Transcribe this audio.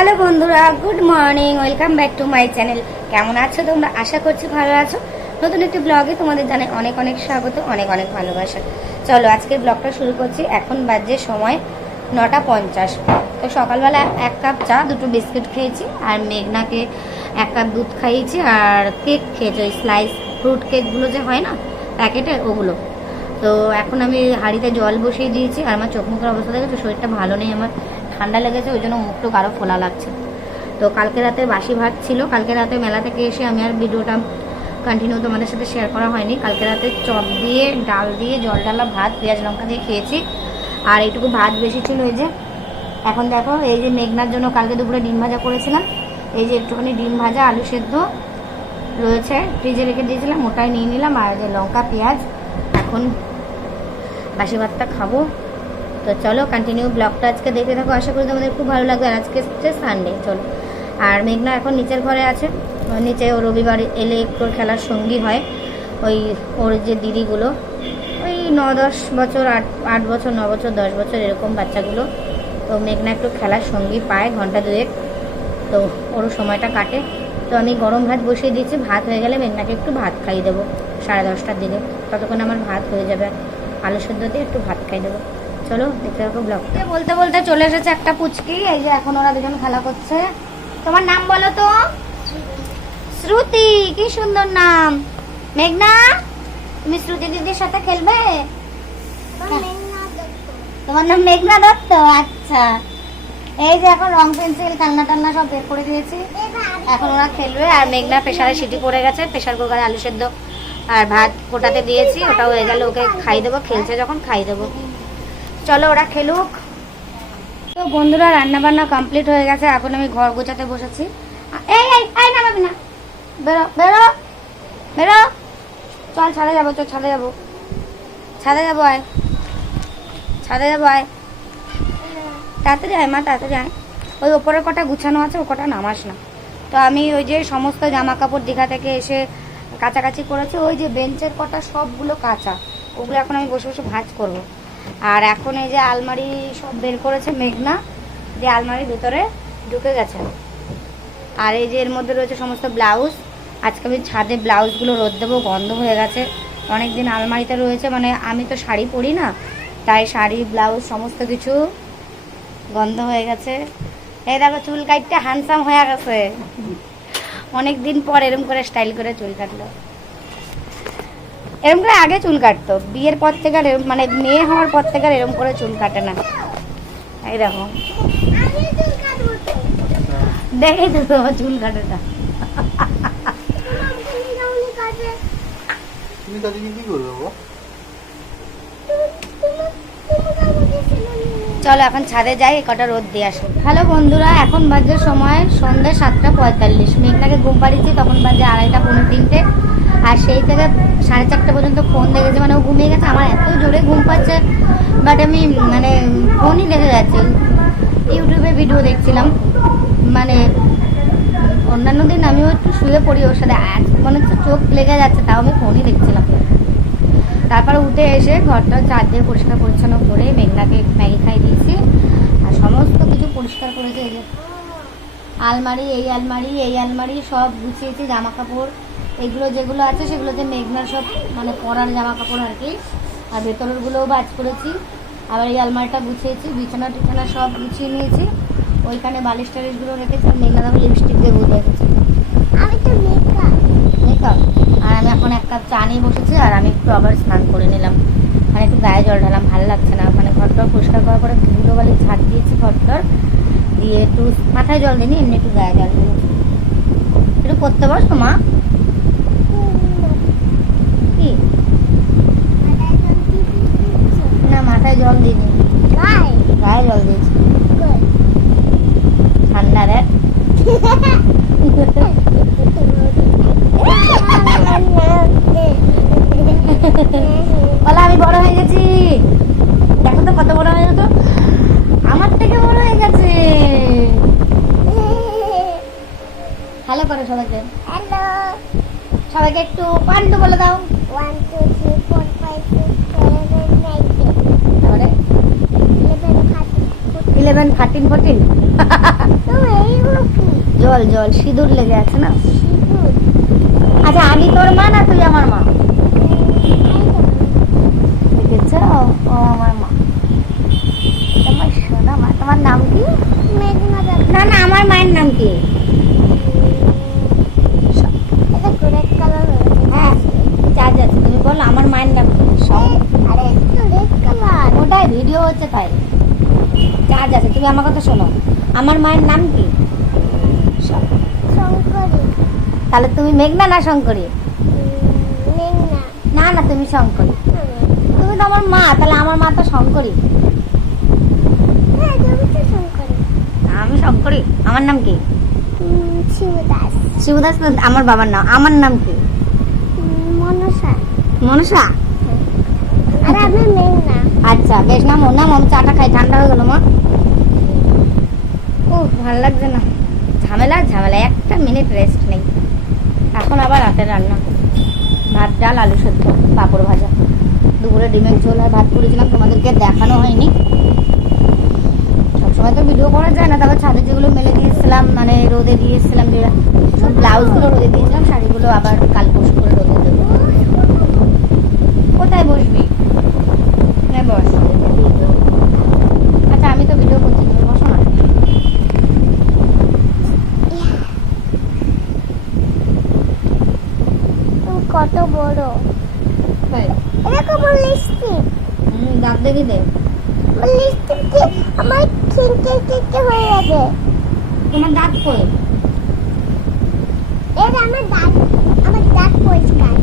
Hello বন্ধুরা, good morning, welcome back to my channel. কেমন আছো তোমরা? আশা করছি ভালো আছো। নতুন একটি ব্লগে তোমাদের জানাই অনেক অনেক স্বাগত, অনেক অনেক ভালোবাসা। চলো, আজকের ব্লগটা শুরু করছি। এখন বাজে সময় নটা পঞ্চাশ। তো সকালবেলা এক কাপ চা, দুটো বিস্কিট খেয়েছি, আর মেঘনাকে এক কাপ দুধ খাইয়েছি, আর কেক খেয়েছি। ওই স্লাইস ফ্রুট কেকগুলো যে হয় না, প্যাকেটে, ওগুলো। তো এখন আমি হাঁড়িতে জল বসিয়ে দিয়েছি, আর আমার চোখ মুখের অবস্থা দেখে তো শরীরটা ভালো নেই আমার। ঠান্ডা লেগেছে, ওই জন্য মুখটুক আরও ফোলা লাগছে। তো কালকে রাতে বাসি ভাত ছিল, কালকে রাতে মেলা থেকে এসে আমি আর ভিডিওটা কন্টিনিউ তোমাদের সাথে শেয়ার করা হয়নি। কালকে রাতে চপ দিয়ে, ডাল দিয়ে, জল ডালা, ভাত, পেঁয়াজ, লঙ্কা দিয়ে খেয়েছি। আর এইটুকু ভাত বেশি ছিল এই যে, এখন দেখো এই যে মেঘনার জন্য কালকে দুপুরে ডিম ভাজা করেছিলাম। এই যে একটুখানি ডিম ভাজা, আলু সেদ্ধ রয়েছে, ফ্রিজে রেখে দিয়েছিলাম, ওটাই নিয়ে নিলাম। আর যে লঙ্কা, পেঁয়াজ, এখন বাসি ভাতটা খাব। তো চলো কন্টিনিউ ব্লগটা আজকে দেখতে থাকো। আশা করি তোমাদের খুব ভালো লাগবে। আর আজকে হচ্ছে সানডে চলো। আর মেঘনা এখন নিচের ঘরে আছে। নিচে ও রবিবার এলে একটু খেলার সঙ্গী হয়। ওই ওর যে দিদিগুলো, ওই ন দশ বছর, আট আট বছর, ন বছর, দশ বছর এরকম বাচ্চাগুলো। তো মেঘনা একটু খেলার সঙ্গী পায় ঘণ্টা দুয়েক। তো ওরও সময়টা কাটে। তো আমি গরম ভাত বসিয়ে দিয়েছি। ভাত হয়ে গেলে মেঘনাকে একটু ভাত খাইয়ে দেবো। সাড়ে দশটার দিকে। ততক্ষণ আমার ভাত হয়ে যাবে। আলু সেদ্ধ দিয়ে একটু ভাত খাই দেবো। চলো দেখতে থাকো ব্লগ বলতে বলতে চলে এসেছে একটা পুচকি এই যে এখন ওরা দুজন খেলা করছে। তোমার নাম বলো তো? শ্রুতি কি সুন্দর নাম। মেঘনা তুমি শ্রুতি দিদির সাথে খেলবে? তোমার নাম মেঘনা দত্ত? আচ্ছা। এই যে এখন রং পেন্সিল কান্না টান্না সব বের করে দিয়েছি। এখন ওরা খেলবে আর মেঘনা প্রেশারে সিটি পড়ে গেছে প্রেশার কুকারে আলু সেদ্ধ আর ভাত ফোটাতে দিয়েছি ওটা হয়ে গেলে ওকে খাই দেবো খেলছে যখন খাই দেবো। চলো ওরা খেলুক। তো বন্ধুরা রান্না বান্না কমপ্লিট হয়ে গেছে। এখন আমি ঘর গোছাতে বসেছি। এই এই এই নামাবি না। বেরো বেরো বেরো। চল, ছাদে যাব, চল, ছাদে যাব। ছাদে যাব, আয়। ছাদে যাব, আয়। তাড়াতাড়ি আয়, মা, তাড়াতাড়ি আয়। ওই ওপরের কটা গুছানো আছে, ও কটা নামাস না। তো আমি ওই যে সমস্ত জামা কাপড় দীঘা থেকে এসে কাছাকাছি করেছি, ওই যে বেঞ্চের কটা সবগুলো কাঁচা, ওগুলো এখন আমি বসে বসে ভাঁজ করব। আর এখন এই যে আলমারি সব বের করেছে মেঘনা, যে আলমারির ভিতরে ঢুকে গেছে। আর এই যে এর মধ্যে রয়েছে সমস্ত ব্লাউজ। আজকে আমি ছাদে ব্লাউজগুলো রোদ দেবো, গন্ধ হয়ে গেছে। অনেক দিন আলমারিতে রয়েছে মানে আমি তো শাড়ি পরি না, তাই শাড়ি, ব্লাউজ, সমস্ত কিছু গন্ধ হয়ে গেছে। এই দেখো, চুল কাটতে হ্যান্ডসাম হয়ে গেছে। অনেক দিন পর এরম করে স্টাইল করে চুল কাটলো। এরম করে আগে চুল কাটতো। বিয়ের পর থেকে আর মানে মেয়ে হওয়ার পর থেকে আর এরম করে চুল কাটে না। এই দেখো। দেখেই তো তোমার চুল কাটেটা। তুমি তাদেরকে কি করবে বাবা? চলো এখন ছাদে যাই কটা রোদ দিয়ে আসো। হ্যালো বন্ধুরা এখন বাজে সময় সন্ধ্যে সাতটা পঁয়তাল্লিশ। মেঘনাকে ঘুম পাড়িয়েছি তখন বাজে আড়াইটা পনেরো তিনটে। আর সেই থেকে সাড়ে চারটে পর্যন্ত ফোন দেখেছে। মানে ও ঘুমিয়ে গেছে, আমার এত জোরে ঘুম পাচ্ছে বাট আমি মানে ফোনই দেখে যাচ্ছে। ইউটিউবে ভিডিও দেখছিলাম। মানে অন্যান্য দিন আমিও একটু শুয়ে পড়ি ওর সাথে। আজ মনে হচ্ছে চোখ লেগে যাচ্ছে, তাও আমি ফোনই দেখছিলাম। তারপর উঠে এসে ঘরটা চার দিয়ে পরিষ্কার পরিচ্ছন্ন করে মেঘনাকে ম্যাগি খাই দিয়েছি। আর সমস্ত কিছু পরিষ্কার করেছে এই যে। আলমারি, এই আলমারি এই আলমারি সব গুছিয়েছি জামা কাপড় এগুলো যেগুলো আছে সেগুলোতে মেঘনার সব মানে পরার জামা কাপড় আর কি। আর ভেতরেরগুলোও বাজ করেছি। আবার এই আলমারিটা গুছিয়েছি বিছানা টিছানা সব গুছিয়ে নিয়েছি। ওইখানে বালিশ টালিশগুলো রেখেছি আর মেঘনা দেখো লিপস্টিক দিয়ে বুঝে রেখেছি আমি তো মেকআপ মেকআপ আর আমি এখন এক কাপ চা নিয়ে বসেছি আর আমি একটু আবার স্নান করে নিলাম। মানে একটু গায়ে জল ঢালাম ভালো লাগছে না। মানে ঘরটা পরিষ্কার করার পরে ধুলো বালি ছাদ দিয়েছি ঘরটার। দিয়ে একটু মাথায় জল দিইনি এমনি একটু গায়ে জল দিয়েছি একটু করতে বসো মা কি না মাথায় জল দিইনি Why? গায়ে জল দিয়েছি Good. ঠান্ডা রে বলা আমি বড় হয়ে গেছি দেখো তো কত বড় হয়ে গেছো আমার থেকে বড় হয়ে গেছে হ্যালো করো সবাইকে। Hello. সবাইকে একটু ওয়ান টু বলে দাও. তারপরে? ইলেভেন থার্টিন ফোরটিন জল জল সিঁদুর লেগে আছে না? সিঁদুর। আচ্ছা আমি তোর মা না তুই আমার মা? দেখেছ? ও আমার মা। তোমার সোনা মা। তোমার নাম কি? না না আমার মায়ের নাম কি এটা রেড কালার হ্যাঁ চার্জ আছে তুমি বলো আমার মায়ের নাম কি সং- আরে একটু রেড কালার ওটাই ভিডিও হচ্ছে তাই চার্জ আছে তুমি আমার কথা শোনো। আমার মায়ের নাম কি? তাহলে তুমি মেঘনা না শঙ্করী? মেঘনা। না না তুমি শঙ্করী। তুমি তো আমার মা তাহলে আমার মা তো শঙ্করী। হ্যাঁ আমি শঙ্করী। আমার নাম কি? শিবদাস। শিবদাস আমার বাবার নাম। আমার নাম কি? মনসা। মনসা? আর আমি মেঘনা। আচ্ছা বেশ না মোর নাম আমি চাটা খাই ঠান্ডা হয়ে গেল মা। ও ভালো লাগছে না। ঝামেলা ঝামেলা, একটা মিনিট রেস্ট নেই। এখন আবার রাতের রান্না। ভাত, ডাল, আলু সেদ্ধ, পাঁপড় ভাজা। দুপুরে ডিমের ঝোল আর ভাত করেছিলাম, তোমাদেরকে দেখানো হয়নি। সবসময় তো ভিডিও করা যায় না, তারপর ছাদে যেগুলো মেলে দিয়েছিলাম মানে রোদে দিয়েছিলাম যেটা সব ব্লাউজগুলো রোদে দিয়েছিলাম, শাড়িগুলো আবার কাল পরশু করে রোদে দেবো। কোথায় বসবি হ্যাঁ বস আচ্ছা আমি তো ভিডিও করছি তুমি বসো না তুমি কত বড় তাই? এরকম লিপস্টিক লিপস্টিক কি আমার খিনকে খিনকে হয়ে গেছে। তোমার দাঁত কই? এর আমার দাঁত আমার দাঁত পরিষ্কার।